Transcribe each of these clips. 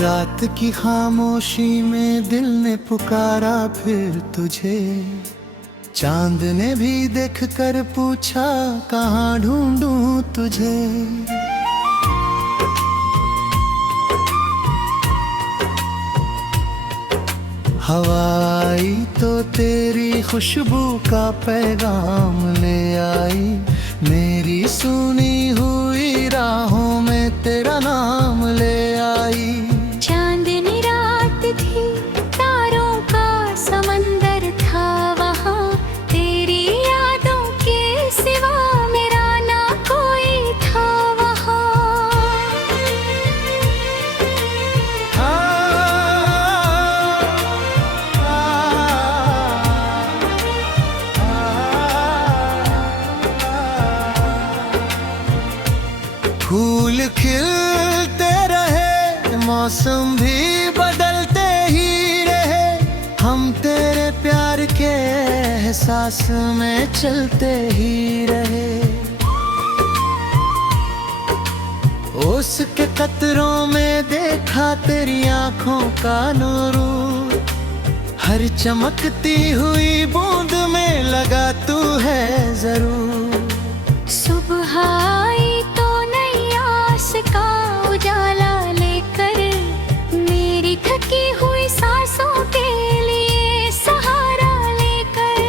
रात की खामोशी में दिल ने पुकारा फिर तुझे, चांद ने भी देख कर पूछा कहाँ ढूंढूं तुझे। हवा आई तो तेरी खुशबू का पैगाम ले आई, मेरी सुनी हुई राहों में तेरा नाम ले आई। चांदनी रात थी, तारों का समंदर था वहाँ, तेरी यादों के सिवा मेरा ना कोई था वहाँ। फूल खिलते रहे, मौसम भी बदलते ही रहे, हम तेरे प्यार के एहसास में चलते ही रहे। उसके कतरों में देखा तेरी आंखों का नूर, हर चमकती हुई बूंद में लगा तू है जरूर। सुबह आई तो नई आस का उजाला लेकर, मेरी थकी हुई सांसों के लिए सहारा लेकर।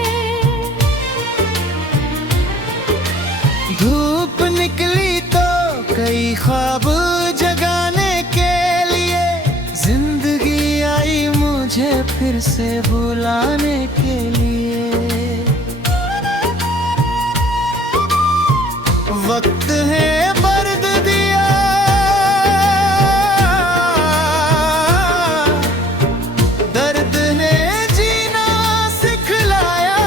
धूप निकली तो कई ख्वाब जगाने के लिए, जिंदगी आई मुझे फिर से बुलाने के लिए। वक्त है बर्द दिया, दर्द ने जीना सिखलाया,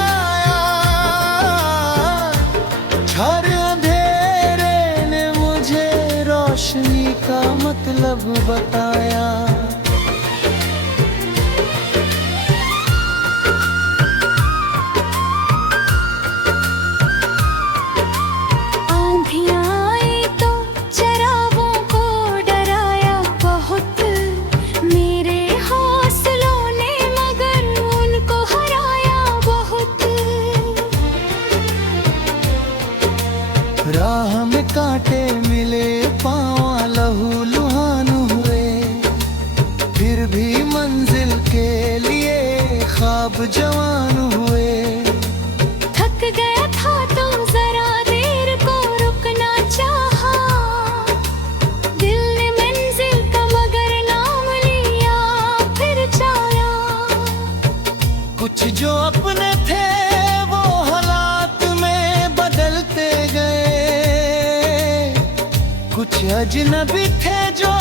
हर अंधेरे ने मुझे रोशनी का मतलब बताया। राह में कांटे मिले, पाँव लहू लुहान हुए, फिर भी मंजिल के लिए ख्वाब जवान हुए। थक गया था तो जरा देर को रुकना चाहा, दिल ने मंजिल का मगर नाम लिया फिर चाया। कुछ जो अपने थे वो हालात में बदलते गए, कुछ अजनबी थे जो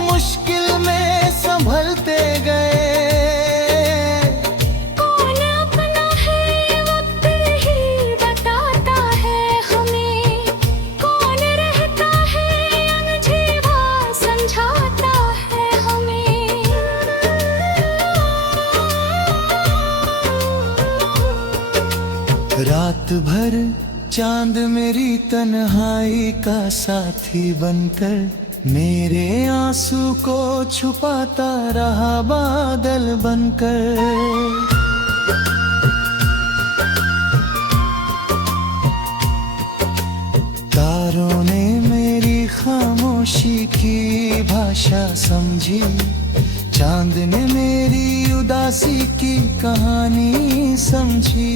मुश्किल में संभलते गए। कौन अपना है वक्त ही बताता है हमें, कौन रहता है अनजीवा समझाता है हमें। रात भर चांद मेरी तन्हाई का साथी बनकर, मेरे आंसू को छुपाता रहा बादल बनकर। तारों ने मेरी खामोशी की भाषा समझी, चांद ने मेरी उदासी की कहानी समझी।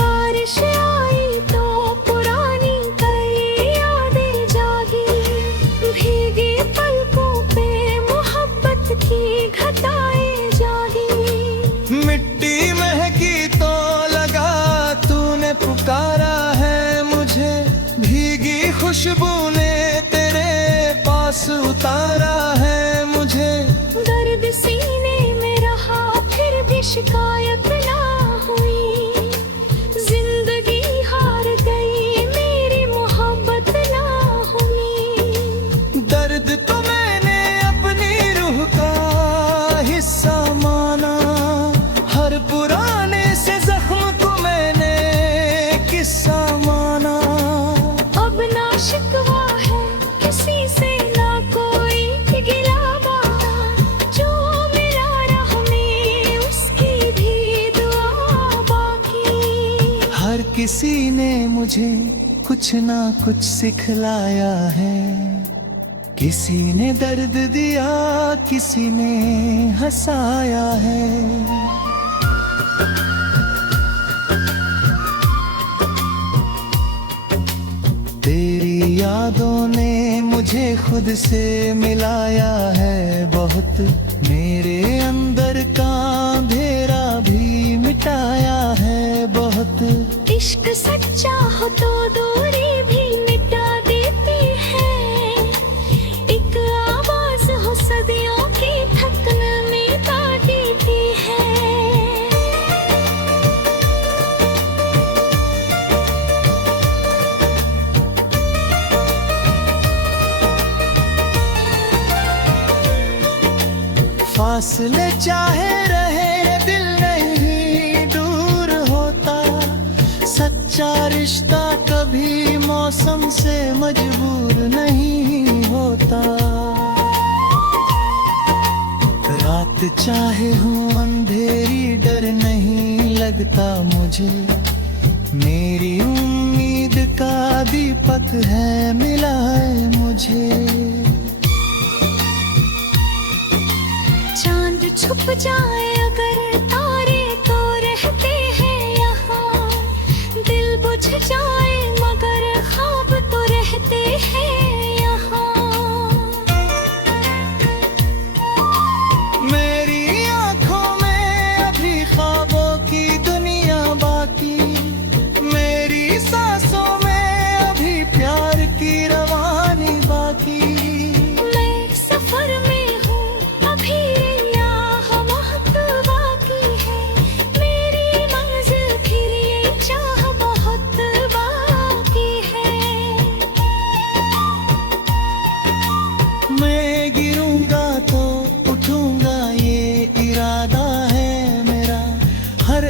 बारिश आई तो पुरानी कई यादें जागी, भीगी पलकों पे मोहब्बत की घटाएं जागी। मिट्टी महकी तो लगा तूने पुकारा है मुझे, भीगी खुशबू ने तेरे पास उतारा है मुझे। दर्द सीने में रहा फिर भी शिकायत ना हुई, किसी ने मुझे कुछ ना कुछ सिखलाया है। किसी ने दर्द दिया, किसी ने हंसाया है। तेरी यादों ने मुझे खुद से मिलाया है बहुत। मेरे अंदर का अंधेरा भी मिटाया है बहुत। इश्क सच्चा हो तो दूरी भी मिटा देती है। एक आवाज हो सदियों की थकन मिटा देती है। फासले चाहे रहे दिल नहीं दूर होता। सच्चा रिश्ता कभी मौसम से मजबूर नहीं होता। रात चाहे हूँ अंधेरी डर नहीं लगता मुझे। मेरी उम्मीद का दीपक है मिला है मुझे। चांद छुप जाए अगर तारे तो रहते हैं यहाँ। दिल बुझ जाए मगर ख्वाब तो रहते हैं यहाँ। मेरी आंखों में अभी ख्वाबों की दुनिया बाकी। मेरी सांसों में अभी प्यार की रवानी बाकी। मैं सफर में हूँ अभी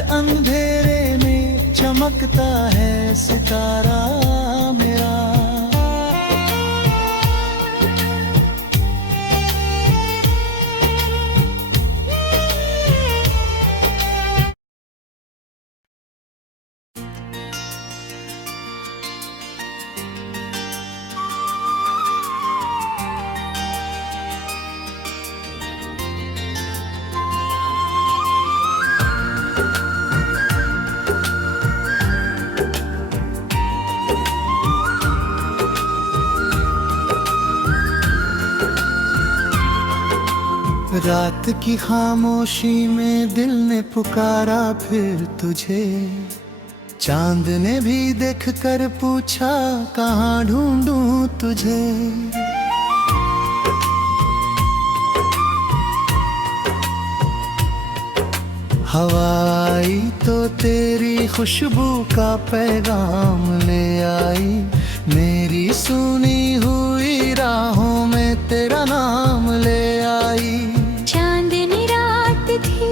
अंधेरे में चमकता है सितारा मेरा। रात की खामोशी में दिल ने पुकारा फिर तुझे। चांद ने भी देख कर पूछा कहाँ ढूंढूं तुझे। हवा आई तो तेरी खुशबू का पैगाम ले आई। मेरी सुनी हुई राहों में तेरा नाम ले आई। चांदनी रात थी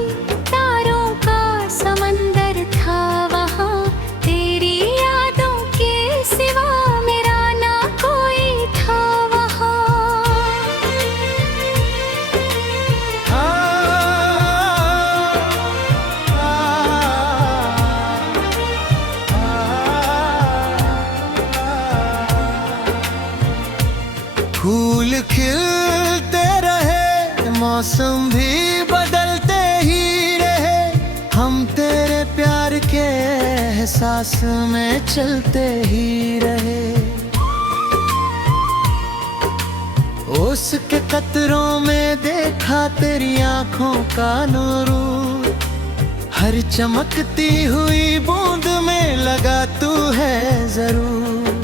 तारों का समंदर था वहाँ। तेरी यादों के सिवा मेरा ना कोई था वहाँ। फूल खिलते रहे, मौसम भी बदलते ही रहे। हम तेरे प्यार के एहसास में चलते ही रहे। उसके कतरों में देखा तेरी आंखों का नूर। हर चमकती हुई बूंद में लगा तू है जरूर।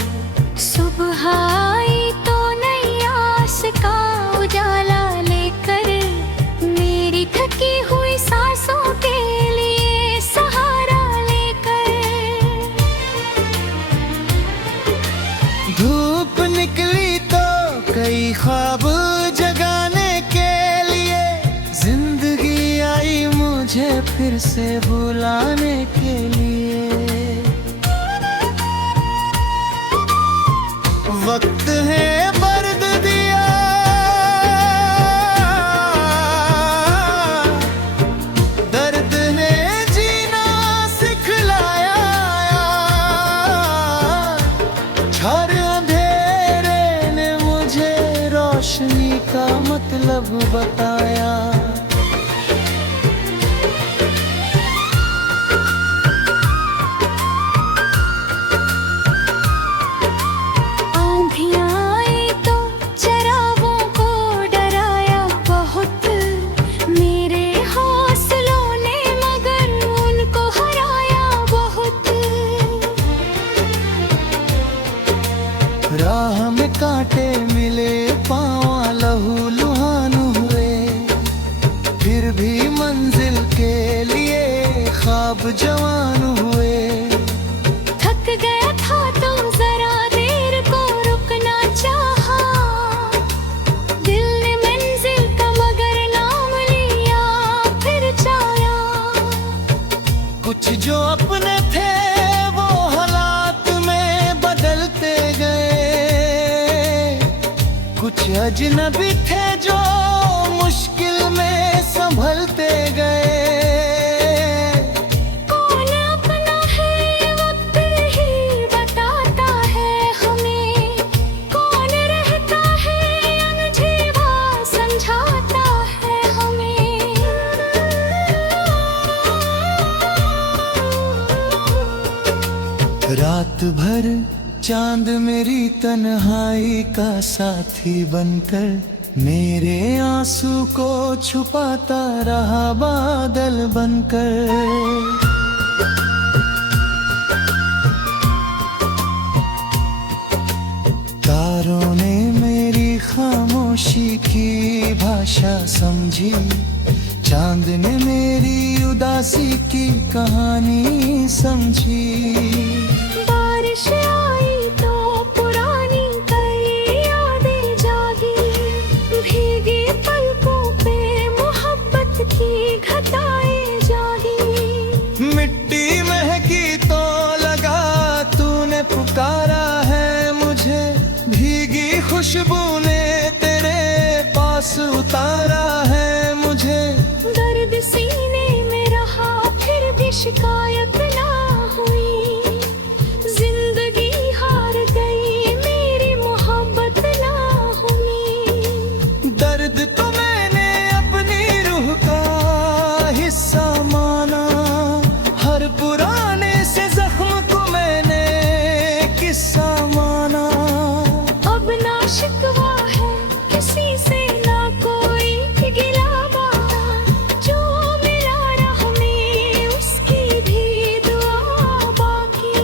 सुबह आई तो नई आस का उजाला लेकर। मेरी थकी हुई सांसों के लिए सहारा लेकर। धूप निकली तो कई ख्वाब जगाने के लिए। जिंदगी आई मुझे फिर से बुलाने के लिए। वक्त है दर्द दिया, दर्द ने जीना सिखलाया। अब जवान हुए। थक गया था तो जरा देर को रुकना चाहा, दिल ने मंजिल का मगर नाम लिया फिर चाया। कुछ जो अपने थे वो हालात में बदलते गए, कुछ अजनबी थे जो मुश्किल में संभलते गए। कौन अपना है वक्त ही बताता है हमें, कौन रहता है अनजीवा समझाता है हमें। रात भर चांद मेरी तन्हाई का साथी बनकर मेरे आंसू को छुपाता रहा बादल बनकर। तारों ने मेरी खामोशी की भाषा समझी, चांद ने मेरी उदासी की कहानी समझी। बारिश आई तो पुरानी कई यादें जागी, भीगी पलकों पे मोहब्बत की घटाएं जागी। मिट्टी महकी तो लगा तूने पुकारा है मुझे, भीगी खुशबू ने तेरे पास उतारा है मुझे। दर्द सीने में रहा फिर भी शिकायत ना हुई, जिंदगी हार गई मेरी मोहब्बत ना हुई। दर्द तो मैंने अपनी रूह का हिस्सा माना, हर पुराने से जख्म को मैंने किस्सा माना। अब ना शिकवा है किसी से ना कोई गिला बाता, जो मिला राह में उसकी भी दुआ बाकी।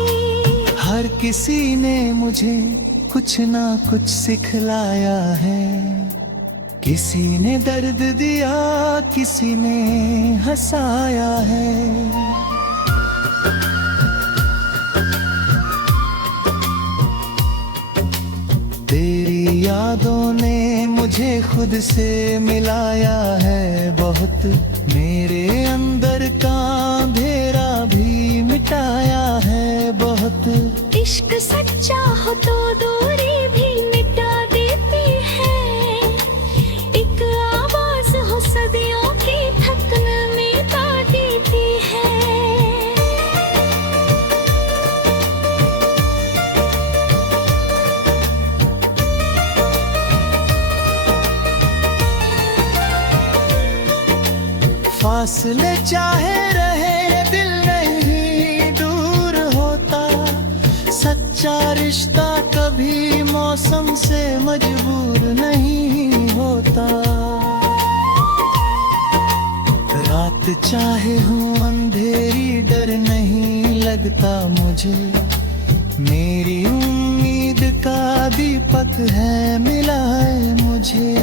हर किसी ने मुझे कुछ ना कुछ सिखलाया है, किसी ने दर्द दिया किसी ने हंसाया है। तेरी यादों ने मुझे खुद से मिलाया है बहुत, मेरे अंदर का अंधेरा भी मिटाया है बहुत। इश्क सच्चा हो तो दूरी भी मिटा देती है, एक आवाज हो सदियों की थकन मिटा देती है। फासले चाहे रहे दिल नहीं दूर होता, सच्चा रिश्ता कभी मौसम से मजबूर नहीं होता। रात चाहे हो अंधेरी डर नहीं लगता मुझे, मेरी उम्मीद का दीपक है मिला है मुझे।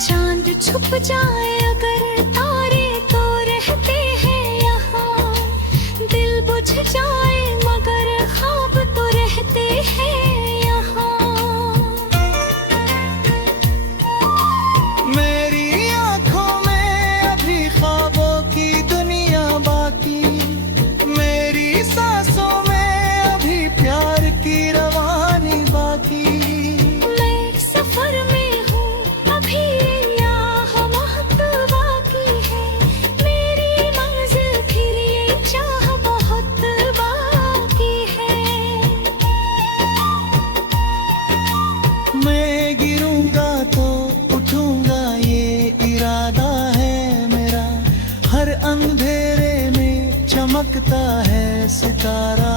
चांद छुप जाए अगर तारे तो रहते हैं यहाँ, दिल बुझ जाए मगर ख्वाब तो रहते हैं यहाँ। मेरी आंखों में अभी ख्वाबों की दुनिया बाकी, मेरी सांसों में अभी प्यार की रवानी बाकी। मैं सफर में हूँ अभी यहाँ महक बाकी है, मेरी मंजिल फिर ये चाह बहुत बाकी है। मैं गिरूंगा तो उठूंगा ये इरादा है मेरा, हर अंधेरे में चमकता है सितारा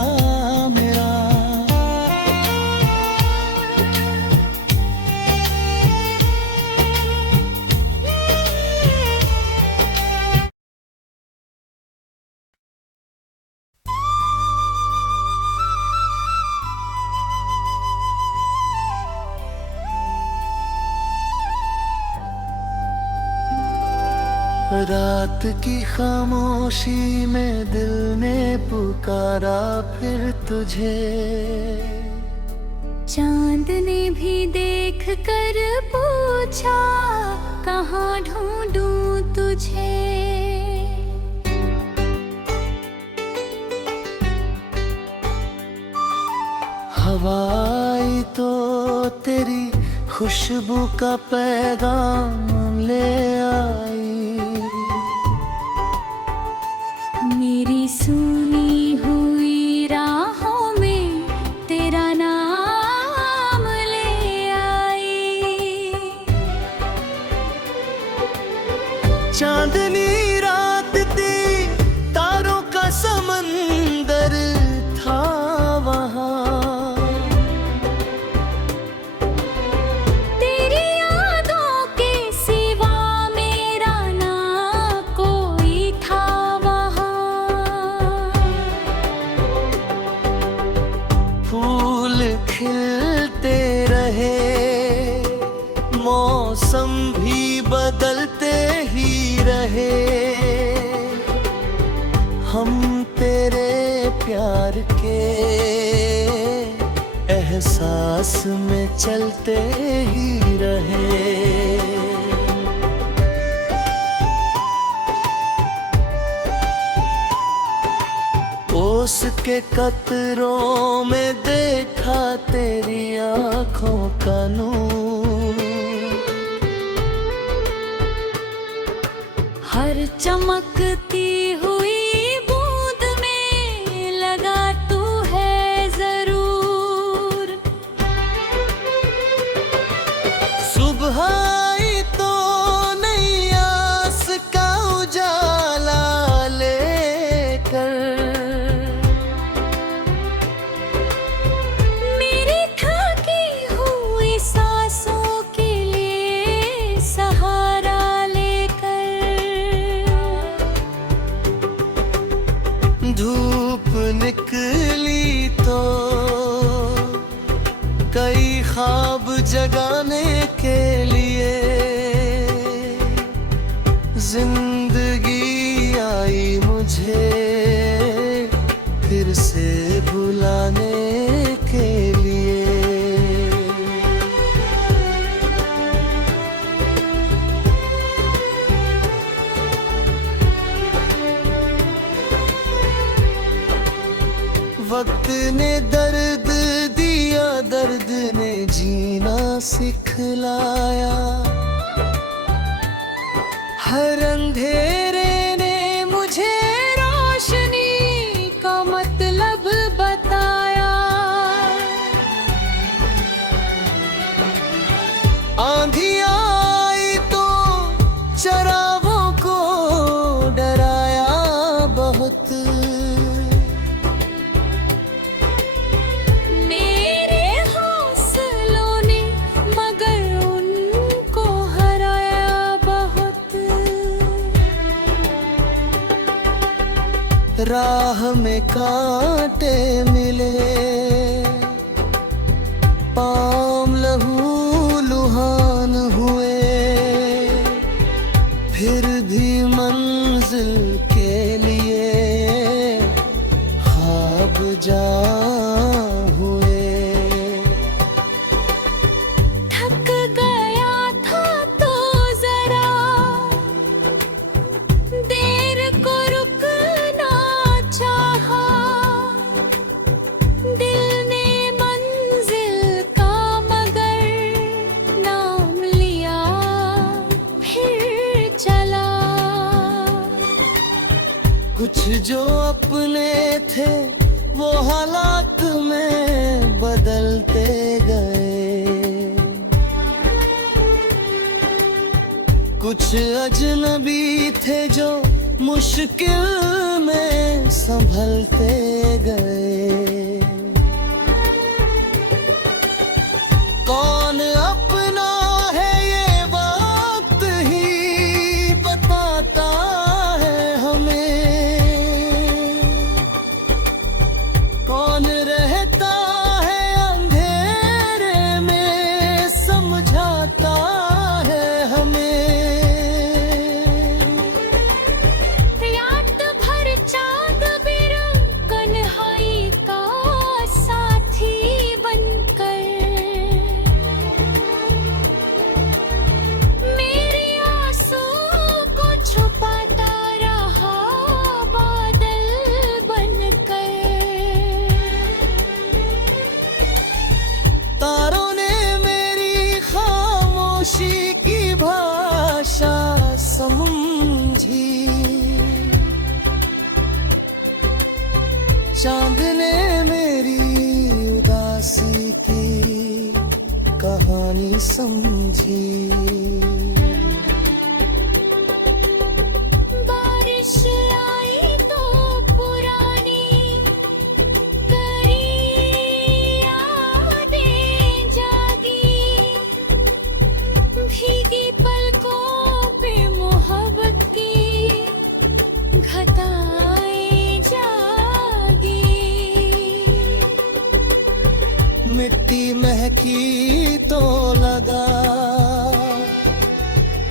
मेरा। रात की खामोशी में दिल ने पुकारा फिर तुझे। चांद ने भी देख कर पूछा, कहाँ ढूंढूं तुझे। हवाई तो तेरी खुशबू का पैगाम ले आई। मेरी सुनी हुई राहों में तेरा नाम ले आई। चांदनी रात थी, तारों का समंदर था वहाँ। तेरी यादों के सिवा मेरा ना कोई था वहाँ। फूल खिलते रहे, मौसम भी बदलते ही रहे। हम तेरे प्यार के एहसास में चलते ही रहे। ओस के कतरों में देखा तेरी आंखों का नूर। हर चमकती हुई बूंद में लगा तू है जरूर। सुबह आई तो नई आस का उजाला लेकर। मेरी थकी हुई सांसों के लिए सहारा लेकर। धूप निकली तो कई ख्वाब जगाने के लिए। जिंदगी आई मुझे फिर से बुलाने के लिए। वक्त ने दर्द दिया, दर्द ने जीना सिखलाया। हर अंधेरे ने मुझे रोशनी का मतलब बताया। आंधी आई तो चरागों को डराया बहुत। मेरे हौसलों ने मगर उनको हराया बहुत। राह में कांटे मिले, पाम लहू लुहान हुए। फिर भी मंजिल के लिए ख्वाब जा हुए। थक गया था तो जरा देर को रुकना चाहा। दिल ने मंजिल का मगर नाम लिया फिर चला। कुछ जो अपने थे वो हालात में बदलते गए। कुछ अजनबी थे जो मुश्किल में संभलते गए। कौन अपना है ये वक्त ही बताता है हमें। कौन रहता है अंधेरे में समझाता है हमें। चांद ने मेरी उदासी की कहानी समझी। बारिश आई तो पुरानी करी यादें जागी, भीगी पलकों पे मोहब्बत की घटाएं जागी। मिट्टी महकी तो लगा,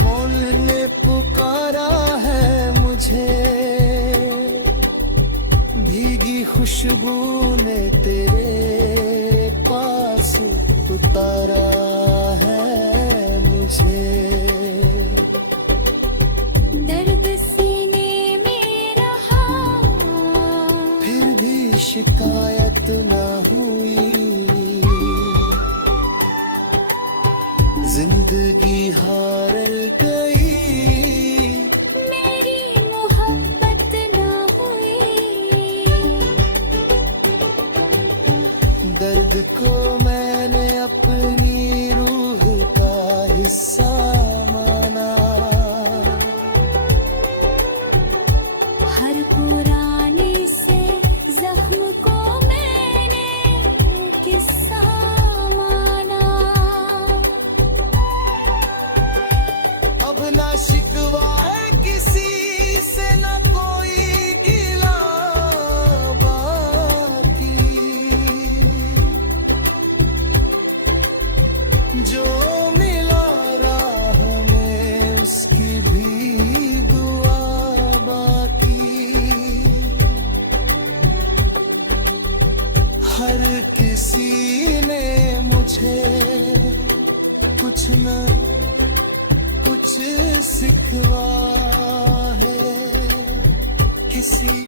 मौन ने पुकारा है मुझे, भीगी खुशबू ने तेरे पास उतारा है मुझे। दर्द सीने में रहा, फिर भी शिकायत ना हुई, जिंदगी हार गई, मेरी मोहब्बत ना हुई। दर्द को मैंने अपनी रूह का हिस्सा माना, हर पुराने से जख्म को मैंने किस्सा माना। अब ना शिकवा है किसी से, ना कोई गिला बाकी, जो मिला राह में उसकी भी दुआ बाकी। हर किसी ने मुझे कुछ न कुछ सिखवा है, किसी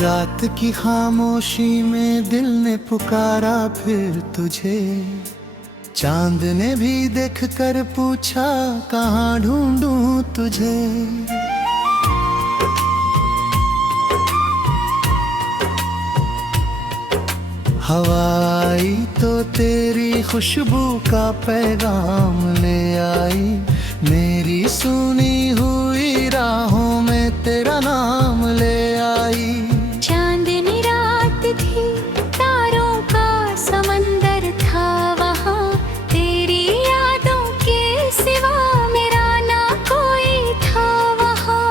रात की खामोशी में दिल ने पुकारा फिर तुझे, चांद ने भी देख कर पूछा कहाँ ढूंढूं तुझे। हवा आई तो तेरी खुशबू का पैगाम ले आई, मेरी सुनी हुई राहों में तेरा नाम ले आई। चांदनी रात थी, तारों का समंदर था वहाँ, तेरी यादों के सिवा मेरा ना कोई था वहाँ।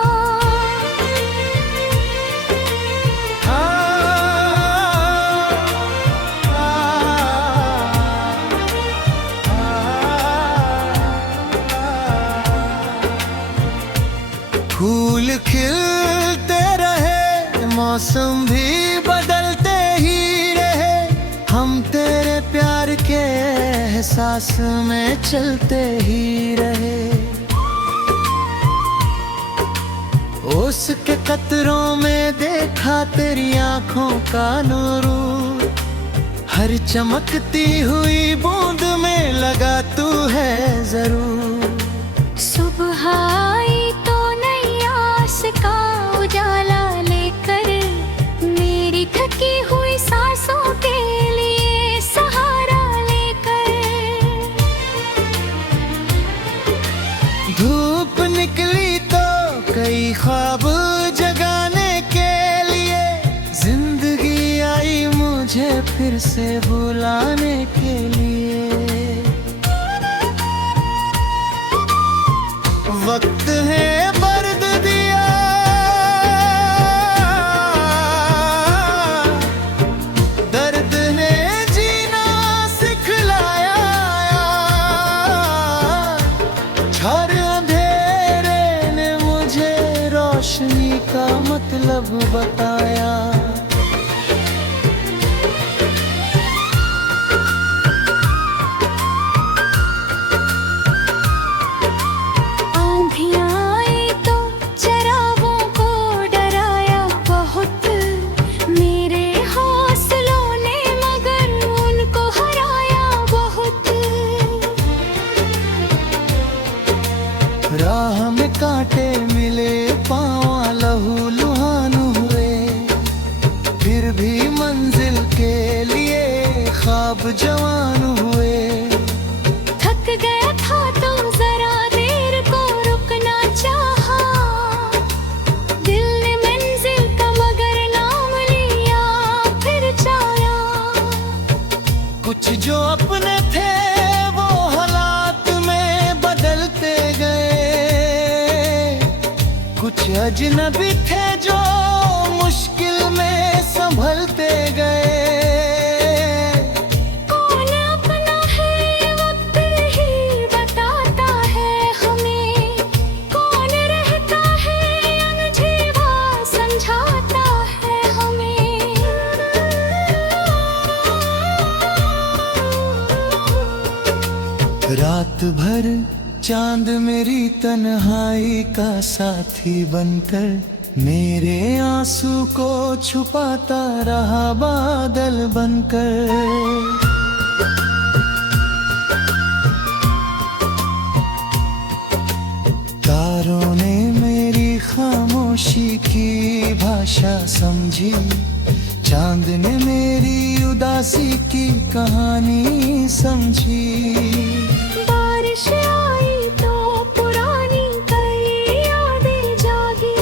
फूल खिलते रहे, मौसम भी बदलते ही रहे, हम तेरे प्यार के एहसास में चलते ही रहे। उसके कतरों में देखा तेरी आंखों का नूर, हर चमकती हुई बूंद में लगा तू है जरूर। सुबह आई तो नई आस का उजाला लेकर, मेरी थकी हुई सांसों के लिए सहारा लेकर। धूप निकली तो कई ख्वाब जगाने के लिए, जिंदगी आई मुझे फिर से बुलाने के लिए। वक्त है बर्द दिया, दर्द ने जीना सिखलाया, हर अंधेरे ने मुझे रोशनी का मतलब बताया। जवान हुए। थक गया था तो जरा देर को रुकना चाहा, दिल ने मंजिल का मगर नाम लिया फिर चाया। कुछ जो अपने थे वो हालात में बदलते गए, कुछ अजनबी थे जो मुश्किल में संभलते गए। कौन अपना है वक्त ही बताता है हमें, कौन रहता है अनजीवा समझाता है हमें। रात भर चांद मेरी तन्हाई का साथी बनकर मेरे आंसू को छुपाता रहा बादल बनकर। तारों ने मेरी खामोशी की भाषा समझी, चांद ने मेरी उदासी की कहानी समझी। बारिश आई तो पुरानी कई यादें जागी,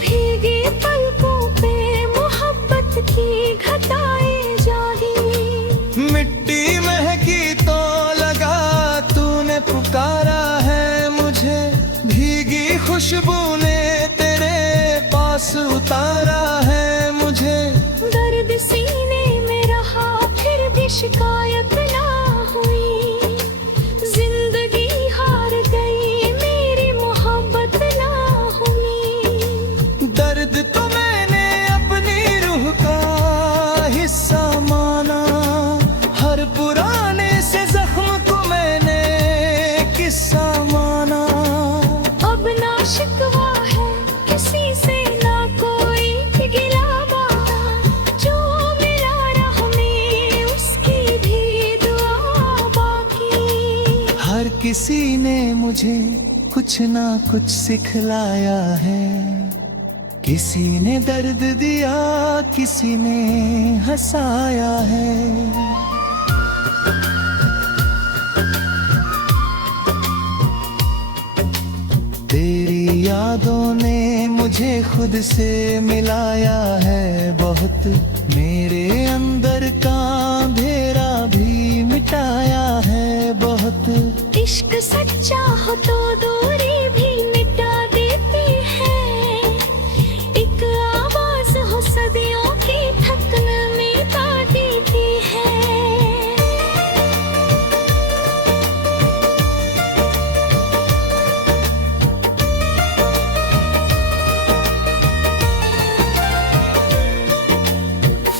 भीगी पलकों पे मोहब्बत की घटाएं जागी। मिट्टी महकी तो लगा तूने पुकारा है मुझे, भीगी खुशबू ने तेरे पास उतारा है मुझे। दर्द सीने में रहा फिर भी शिकायत ना हुई, जिंदगी हार गई मेरी मोहब्बत ना हुई। दर्द तो मैंने अपनी रूह का हिस्सा माना, हर पुराने से जख्म को मैंने किस्सा माना। अब ना शिकवा है किसी से ना कोई गिला बाता, जो मिला राह में उसकी भी दुआ बाकी। हर किसी ने मुझे कुछ ना कुछ सिखलाया है, किसी ने दर्द दिया किसी ने हंसाया है। तेरी यादों ने मुझे खुद से मिलाया है बहुत, मेरे अंदर का अंधेरा भी मिटाया है बहुत। इश्क सच्चा हो तो दूरी भी मिटा देती है, एक आवाज हो सदियों की थकन मिटा देती है।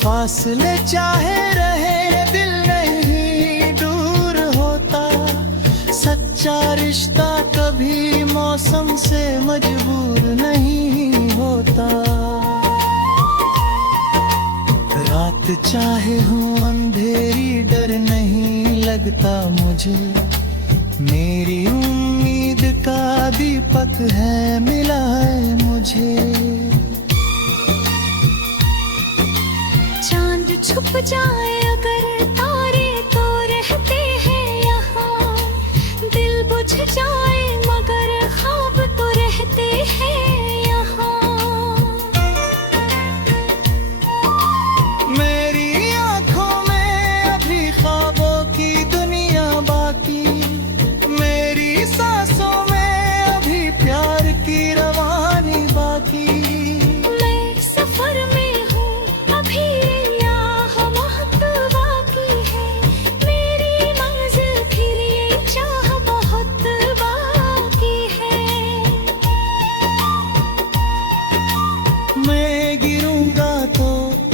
फासले चाहे रहे दिल नहीं दूर होता, सच्चा रिश्ता कभी मौसम से मजबूर नहीं होता। रात चाहे हूँ अंधेरी डर नहीं लगता मुझे, मेरी उम्मीद का दीपक है मिला है मुझे। चांद छुप जाए अगर तारे तो रहते हैं यहाँ, दिल बुझ जाए मगर ख्वाब तो रहते हैं यहाँ। मेरी आंखों में अभी ख्वाबों की दुनिया बाकी, मेरी सांसों में अभी प्यार की रवानी बाकी। मैं सफर में हूँ अभी यहाँ महक बाकी है, मेरी मंजिल फिर ये चाह बहुत बाकी है। मैं गिरूंगा तो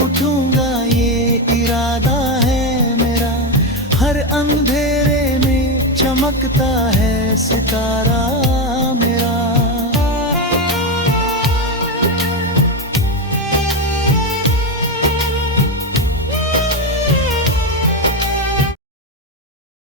उठूंगा ये इरादा है मेरा, हर अंधेरे में चमकता है सितारा मेरा।